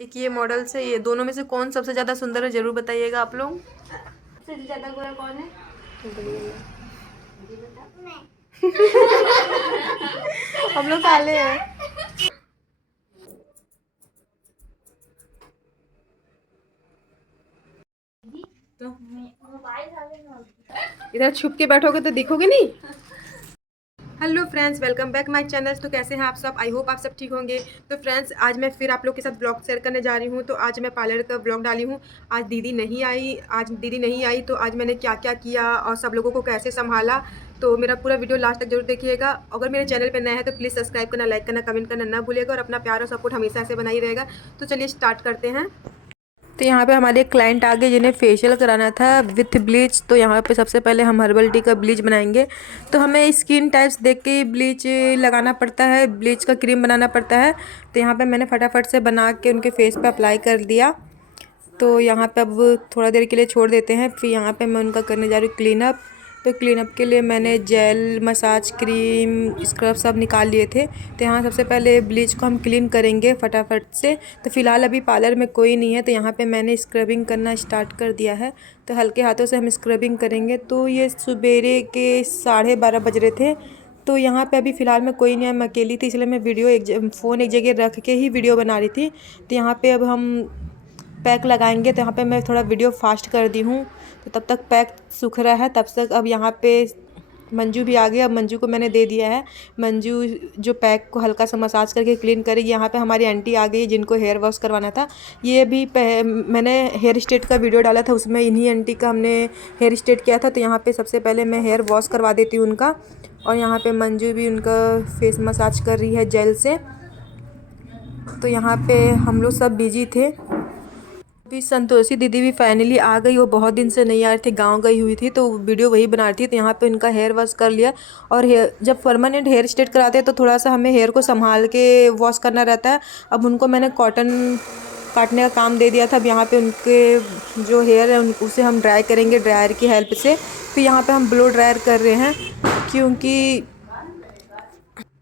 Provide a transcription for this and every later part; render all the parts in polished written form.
एक ये मॉडल्स है, ये दोनों में से कौन सबसे ज़्यादा सुंदर है ज़रूर बताइएगा आप लोग। सबसे ज्यादा गोरा कौन है? हम लोग काले हैं। तो इधर छुप के बैठोगे तो दिखोगे नहीं। Hello friends, welcome back my channel. तो कैसे हैं आप सब? आई होप आप सब ठीक होंगे। तो फ्रेंड्स, आज मैं फिर आप लोग के साथ ब्लॉग शेयर करने जा रही हूँ। तो आज मैं पार्लर का ब्लॉग डाली हूँ। आज दीदी नहीं आई तो आज मैंने क्या क्या किया और सब लोगों को कैसे संभाला। तो मेरा पूरा वीडियो लास्ट तक जरूर देखिएगा। अगर मेरे चैनल पर नया है तो प्लीज़ सब्सक्राइब करना, लाइक करना, कमेंट करना ना भूलिएगा और अपना प्यार और सपोर्ट हमेशा ऐसे बना ही रहेगा। तो चलिए स्टार्ट करते हैं। तो यहाँ पे हमारे एक क्लाइंट आ गए जिन्हें फेशियल कराना था विथ ब्लीच। तो यहाँ पे सबसे पहले हम हर्बल टी का ब्लीच बनाएंगे। तो हमें स्किन टाइप्स देख के ब्लीच लगाना पड़ता है, ब्लीच का क्रीम बनाना पड़ता है। तो यहाँ पे मैंने फटाफट से बना के उनके फेस पे अप्लाई कर दिया। तो यहाँ पे अब थोड़ा देर के लिए छोड़ देते हैं। फिर यहाँ पे मैं उनका करने जा रही हूँ क्लीनअप। तो क्लीनअप के लिए मैंने जेल, मसाज क्रीम, स्क्रब सब निकाल लिए थे। तो यहाँ सबसे पहले ब्लीच को हम क्लीन करेंगे फटाफट से। तो फ़िलहाल अभी पार्लर में कोई नहीं है तो यहाँ पे मैंने स्क्रबिंग करना स्टार्ट कर दिया है। तो हल्के हाथों से हम स्क्रबिंग करेंगे। तो ये सुबेरे के 12:30 बज रहे थे। तो यहाँ पे अभी फ़िलहाल में कोई नहीं है, मैं अकेली थी, इसलिए मैं फ़ोन एक जगह रख के ही वीडियो बना रही थी। तो यहाँ पे अब हम पैक लगाएंगे। तो यहाँ पे मैं थोड़ा वीडियो फास्ट कर दी हूँ। तो तब तक पैक सूख रहा है, तब तक अब यहाँ पे मंजू भी आ गई। अब मंजू को मैंने दे दिया है। मंजू जो पैक को हल्का सा मसाज करके क्लीन करेगी। यहाँ पे हमारी आंटी आ गई जिनको हेयर वॉश करवाना था। ये भी मैंने हेयर स्ट्रेट का वीडियो डाला था, उसमें इन्हीं आंटी का हमने हेयर स्ट्रेट किया था। तो यहाँ पे सबसे पहले मैं हेयर वॉश करवा देती हूँ उनका। और यहाँ पे मंजू भी उनका फेस मसाज कर रही है जेल से। तो यहाँ पे हम लोग सब बिजी थे। अभी संतोषी दीदी भी फाइनली आ गई। वो बहुत दिन से नहीं आ रही थी, गांव गई हुई थी, तो वीडियो वही बना रही थी। तो यहाँ पे उनका हेयर वॉश कर लिया। और जब परमानेंट हेयर स्ट्रेट कराते हैं तो थोड़ा सा हमें हेयर को संभाल के वॉश करना रहता है। अब उनको मैंने कॉटन काटने का काम दे दिया था। अब यहाँ पे उनके जो हेयर है उसे हम ड्राई करेंगे ड्रायर की हेल्प से। फिर यहाँ पे हम ब्लो ड्रायर कर रहे हैं क्योंकि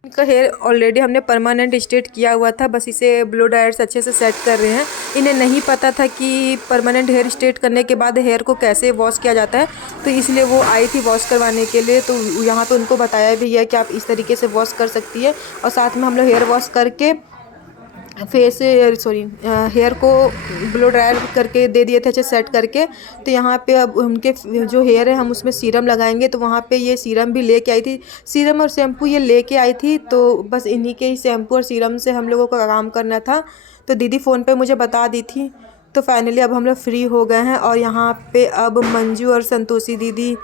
इनका हेयर ऑलरेडी हमने परमानेंट स्ट्रेट किया हुआ था, बस इसे ब्लो ड्रायर से अच्छे से सेट कर रहे हैं। इन्हें नहीं पता था कि परमानेंट हेयर स्ट्रेट करने के बाद हेयर को कैसे वॉश किया जाता है। तो इसलिए वो आई थी वॉश करवाने के लिए। तो यहाँ पे उनको बताया भी है कि आप इस तरीके से वॉश कर सकती है। और साथ में हम लोग हेयर वॉश करके हेयर को ब्लो ड्रायर करके दे दिए थे अच्छे सेट करके। तो यहाँ पे अब उनके जो हेयर है हम उसमें सीरम लगाएंगे। तो वहाँ पे ये सीरम भी लेके आई थी, सीरम और शैम्पू ये लेके आई थी। तो बस इन्हीं के ही शैम्पू और सीरम से हम लोगों को काम करना था। तो दीदी फ़ोन पे मुझे बता दी थी। तो फाइनली अब हम लोग फ्री हो गए हैं। और यहाँ पे अब मंजू और संतोषी दीदी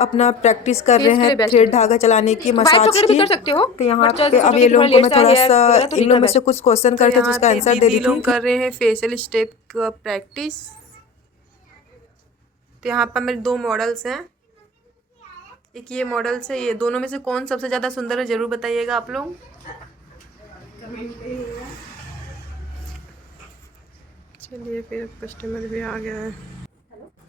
अपना प्रैक्टिस कर रहे हैं थ्रेड धागा चलाने की, मसाज की। तो यहाँ पे अब ये लोगों को मैं थोड़ा सा इन लोगों में से कुछ क्वेश्चन करते थे जिसका आंसर दे दी थी। कर रहे हैं फेशियल स्टेप का प्रैक्टिस। तो यहाँ पर मेरे 2 मॉडल्स हैं। एक ये मॉडल्स है, ये दोनों में से कौन सबसे ज़्यादा सुंदर है ज़रूर बताइएगा आप लोग। चलिए, फिर कस्टमर भी आ गया है।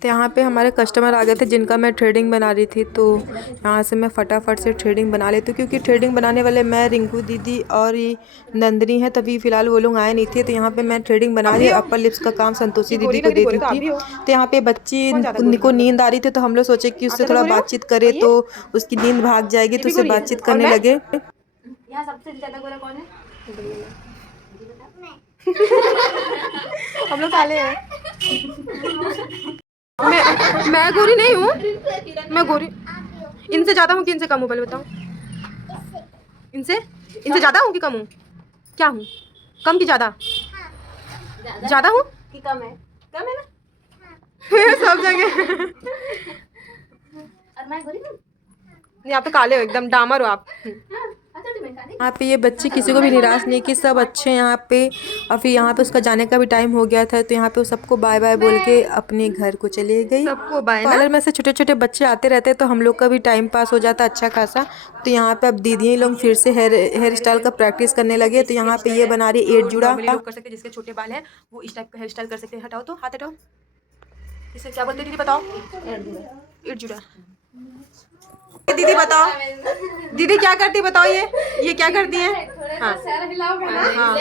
तो यहाँ पे हमारे कस्टमर आ गए थे जिनका मैं थ्रेडिंग बना रही थी। तो यहाँ से मैं फटाफट से थ्रेडिंग बना लेती हूँ क्योंकि थ्रेडिंग बनाने वाले मैं, रिंकू दीदी और ये नंदनी है। तभी फ़िलहाल वो लोग आए नहीं थे। तो यहाँ पे मैं थ्रेडिंग बना रही हूँ। अपर लिप्स का काम संतोषी दीदी को दे दी थी। तो यहाँ पे बच्ची को नींद आ रही थी तो हम लोग सोचे कि उससे थोड़ा बातचीत करें तो उसकी नींद भाग जाएगी। तो उससे बातचीत करने लगे। यहाँ सबसे ज्यादा गोरा कौन है? हम लोग काले हैं। मैं गोरी नहीं हूँ, मैं गोरी इनसे ज़्यादा हूँ कि इनसे कम हूँ? पहले बताओ। इनसे ज़्यादा हूँ कि कम हूँ? क्या हूँ, कम कि ज़्यादा? ज़्यादा हूँ कि कम है? कम है ना? सब जगह। और मैं गोरी हूँ? यहाँ पे काले हो, एकदम डामर हो आप। यहाँ पे ये बच्चे किसी को भी निराश नहीं की, सब अच्छे हैं यहाँ पे। और फिर यहाँ पे उसका जाने का भी टाइम हो गया था। तो यहाँ पे सबको बाय बाय बोल के अपने घर को चले गई। सबको बाय। पार्लर में से छोटे छोटे बच्चे आते रहते हैं तो हम लोग का भी टाइम पास हो जाता अच्छा खासा। तो यहाँ पे अब दीदी लोग फिर से हेयर स्टाइल का प्रैक्टिस करने लगे। तो यहाँ पे ये बना रही 8 जुड़ा कर सकते, जिसके छोटे बाल है वो इस टाइप का हेयर स्टाइल कर सकते हैं। हटाओ तो हाथ हटाओ, इसे क्या बोलते दीदी बताओ? 8 जुड़ा। दीदी बताओ, दीदी क्या करती बताओ? ये क्या करती है? हाँ हाँ,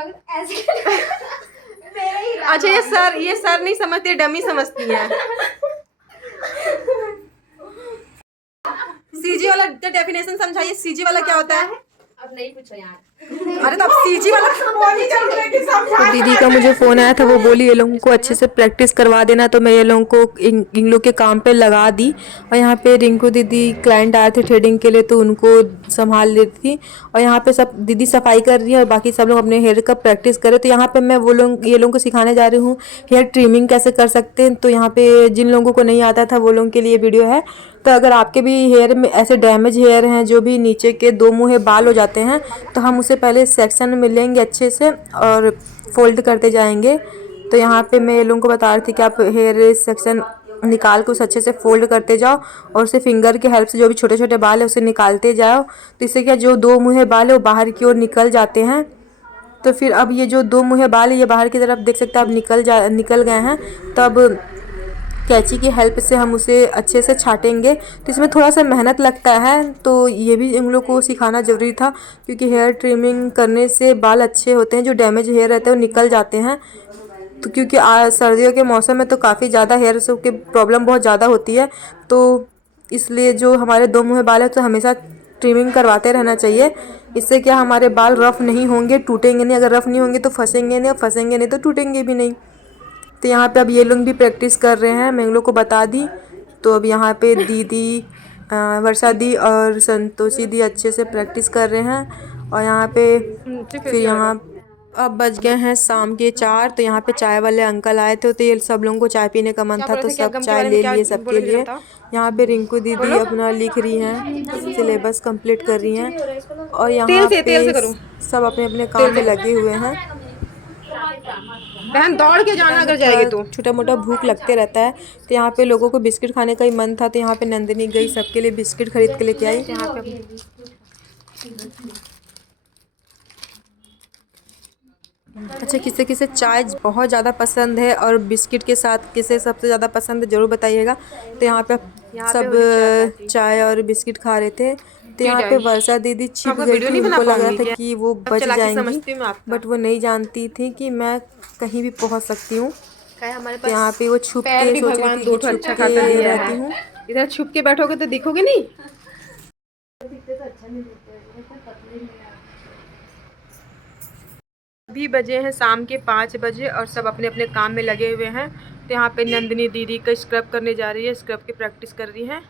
लगाओगे ऐसे मेरा ही अच्छा ये सर नहीं समझते, डमी समझती है। सीजी वाला डेफिनेशन समझाइए, सीजी वाला क्या होता है? अब नहीं पूछो यार। अरे तो अब सीजी वाला तो दीदी का मुझे फ़ोन आया था, वो बोली ये लोगों को अच्छे से प्रैक्टिस करवा देना, तो मैं ये लोगों को इन लोग के काम पे लगा दी। और यहाँ पे रिंकू दीदी क्लाइंट आए थे थ्रेडिंग के लिए, तो उनको संभाल लेती थी। और यहाँ पे सब दीदी सफाई कर रही है और बाकी सब लोग अपने हेयर का प्रैक्टिस कर रहे। तो यहाँ पे मैं ये लोगों को सिखाने जा रही हूँ हेयर ट्रिमिंग कैसे कर सकते हैं। तो यहाँ पे जिन लोगों को नहीं आता था वो लोगों के लिए वीडियो है। तो अगर आपके भी हेयर में ऐसे डैमेज हेयर हैं, जो भी नीचे के 2 मुँहे बाल हो जाते हैं, तो हम उसे पहले सेक्शन में लेंगे अच्छे से और फोल्ड करते जाएंगे। तो यहाँ पे मैं ये लोगों को बता रही थी कि आप हेयर सेक्शन निकाल के उसे अच्छे से फोल्ड करते जाओ और उसे फिंगर के हेल्प से जो भी छोटे छोटे बाल है उसे निकालते जाओ। तो इससे क्या जो 2 मुँहे बाल है वो बाहर की ओर निकल जाते हैं। तो फिर अब ये जो 2 मुँहे बाल है ये बाहर की तरफ देख सकते हैं अब निकल गए हैं। तो अब कैंची की हेल्प से हम उसे अच्छे से छाटेंगे। तो इसमें थोड़ा सा मेहनत लगता है, तो ये भी इन लोग को सिखाना ज़रूरी था, क्योंकि हेयर ट्रिमिंग करने से बाल अच्छे होते हैं, जो डैमेज हेयर रहते हैं वो निकल जाते हैं। तो क्योंकि सर्दियों के मौसम में तो काफ़ी ज़्यादा हेयर की प्रॉब्लम बहुत ज़्यादा होती है, तो इसलिए जो हमारे 2 मुँहे बाल है तो हमेशा ट्रिमिंग करवाते रहना चाहिए। इससे क्या हमारे बाल रफ़ नहीं होंगे, टूटेंगे नहीं। अगर रफ़ नहीं होंगे तो फंसेंगे नहीं, और फंसेंगे नहीं तो टूटेंगे भी नहीं। तो यहाँ पे अब ये लोग भी प्रैक्टिस कर रहे हैं, मैं इन लोग को बता दी। तो अब यहाँ पे दीदी वर्षा दी और संतोषी दी अच्छे से प्रैक्टिस कर रहे हैं। और यहाँ पे फिर यहाँ अब बज गए हैं शाम के 4। तो यहाँ पे चाय वाले अंकल आए थे, तो ये सब लोगों को चाय पीने का मन था, तो सब चाय ले लिए सबके लिए। यहाँ पे रिंकू दीदी अपना लिख रही हैं, सिलेबस कंप्लीट कर रही हैं। और यहाँ पे सब अपने अपने काम में लगे हुए हैं। बहन दौड़ के जाना अगर जाएगी तो। छोटा मोटा भूख लगते रहता है, तो यहाँ पे लोगों को बिस्किट खाने का ही मन था, तो यहाँ पे नंदिनी गई सबके लिए बिस्किट खरीद के लेके आई। यहाँ पे अच्छा, किसे किसे चाय बहुत ज़्यादा पसंद है और बिस्किट के साथ किसे सबसे ज़्यादा पसंद है ज़रूर बताइएगा। तो यहाँ पे सब चाय और बिस्किट खा रहे थे। तो यहाँ पे वर्षा दीदी छिप गई थी, उनको लग रहा था कि वो बच जाएंगी, बट वो नहीं जानती थी कि मैं कहीं भी पहुँच सकती हूँ। तो यहाँ पे वो छुप के सोच रही थी कि छुप के रहती हूँ। इधर छुप के बैठोगे तो दिखोगे नहीं। अभी बजे हैं शाम के 5 बजे और सब अपने अपने काम में लगे हुए हैं। तो यहाँ पे नंदिनी दीदी का स्क्रब करने जा रही है, स्क्रब की प्रैक्टिस कर रही हैं।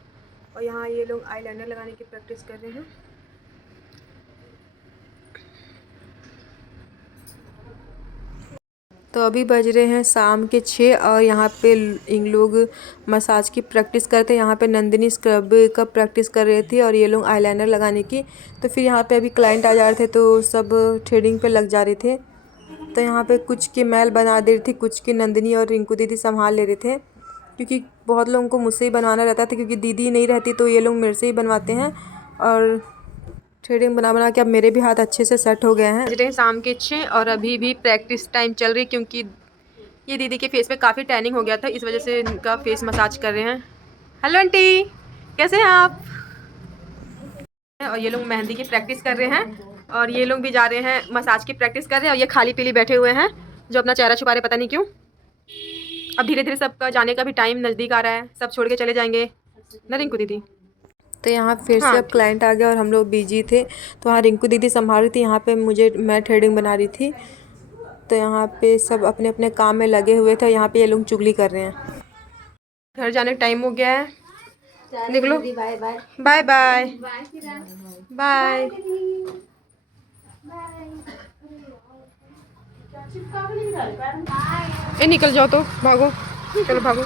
और यहाँ ये लोग आईलाइनर लगाने की प्रैक्टिस कर रहे हैं। तो अभी बज रहे हैं शाम के 6 और यहाँ पे इन लोग मसाज की प्रैक्टिस करते हैं। यहाँ पे नंदिनी स्क्रब का प्रैक्टिस कर रही थी और ये लोग आईलाइनर लगाने की। तो फिर यहाँ पे अभी क्लाइंट आ जा रहे थे, तो सब थ्रेडिंग पे लग जा रहे थे। तो यहाँ पे कुछ की मैल बना दे रही थी, कुछ की नंदिनी और रिंकू दीदी संभाल ले रहे थे, क्योंकि बहुत लोगों को मुझसे ही बनवाना रहता था, क्योंकि दीदी नहीं रहती तो ये लोग मेरे से ही बनवाते हैं। और थ्रेडिंग बना बना के अब मेरे भी हाथ अच्छे से सेट हो गए हैं। बज रहे हैं शाम के 6 और अभी भी प्रैक्टिस टाइम चल रही है, क्योंकि ये दीदी के फेस पे काफ़ी टैनिंग हो गया था, इस वजह से इनका फेस मसाज कर रहे हैं। हेलो आंटी, कैसे हैं आप? और ये लोग मेहंदी की प्रैक्टिस कर रहे हैं और ये लोग भी जा रहे हैं मसाज की प्रैक्टिस कर रहे हैं। और ये खाली पीली बैठे हुए हैं जो अपना चेहरा छुपा रहे, पता नहीं क्यों। अब धीरे धीरे सबका जाने का भी टाइम नज़दीक आ रहा है, सब छोड़ के चले जाएंगे ना रिंकू दीदी। तो यहाँ फिर से अब क्लाइंट आ गया और हम लोग बिजी थे, तो वहाँ रिंकू दीदी संभाल रही थी, यहाँ पे मैं थ्रेडिंग बना रही थी। तो यहाँ पे सब अपने अपने काम में लगे हुए थे, यहाँ पे ये लोग चुगली कर रहे हैं। घर जाने का टाइम हो गया है, निकलो। Bye bye bye bye bye. ए निकल जाओ, तो भागो, चलो भागो।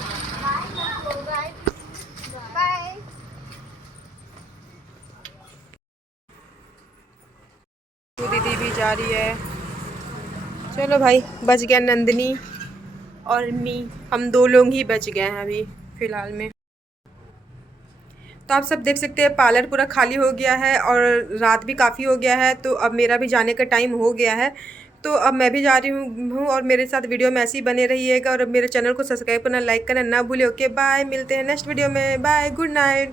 तो दीदी भी जा रही है। चलो भाई, बच गया नंदिनी और हम 2 लोग ही बच गए हैं अभी फ़िलहाल में। तो आप सब देख सकते हैं पार्लर पूरा खाली हो गया है और रात भी काफ़ी हो गया है, तो अब मेरा भी जाने का टाइम हो गया है। तो अब मैं भी जा रही हूँ और मेरे साथ वीडियो में ऐसे ही बने रहिएगा और मेरे चैनल को सब्सक्राइब करना, लाइक करना ना भूलिए। ओके बाय, मिलते हैं नेक्स्ट वीडियो में। Bye, good night.